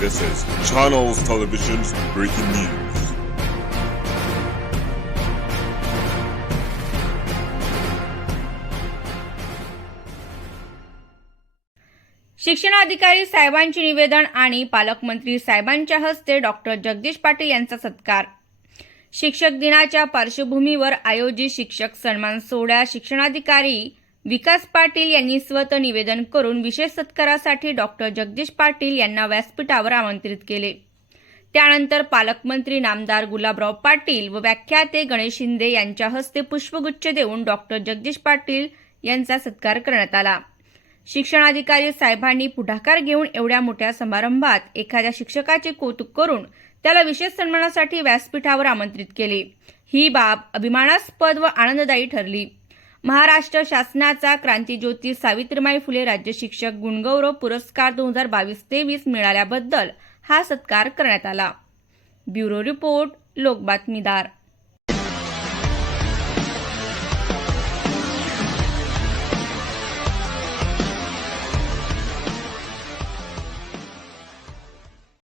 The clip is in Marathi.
This is Channels Television's breaking news. शिक्षणाधिकारी साहेबांचे निवेदन आणि पालकमंत्री साहेबांच्या हस्ते डॉक्टर जगदीश पाटील यांचा सत्कार शिक्षक दिनाच्या पार्श्वभूमीवर आयोजित शिक्षक सन्मान सोहळ्यात शिक्षणाधिकारी विकास पाटील यांनी स्वतः निवेदन करून विशेष सत्कारासाठी डॉक्टर जगदीश पाटील यांना व्यासपीठावर आमंत्रित केले. त्यानंतर पालकमंत्री नामदार गुलाबराव पाटील व व्याख्याते गणेश शिंदे यांच्या हस्ते पुष्पगुच्छ देऊन डॉक्टर जगदीश पाटील यांचा सत्कार करण्यात आला. शिक्षणाधिकारी साहेबांनी पुढाकार घेऊन एवढ्या मोठ्या समारंभात एखाद्या शिक्षकाचे कौतुक करून त्याला विशेष सन्मानासाठी व्यासपीठावर आमंत्रित केले. ही बाब अभिमानास्पद व आनंददायी ठरली. महाराष्ट्र शासनाचा क्रांतीज्योती सावित्रीमाई फुले राज्य शिक्षक गुणगौरव पुरस्कार दोन हजार बावीस तेवीस मिळाल्याबद्दल हा सत्कार करण्यात आला. Bureau report लोकबातमीदार.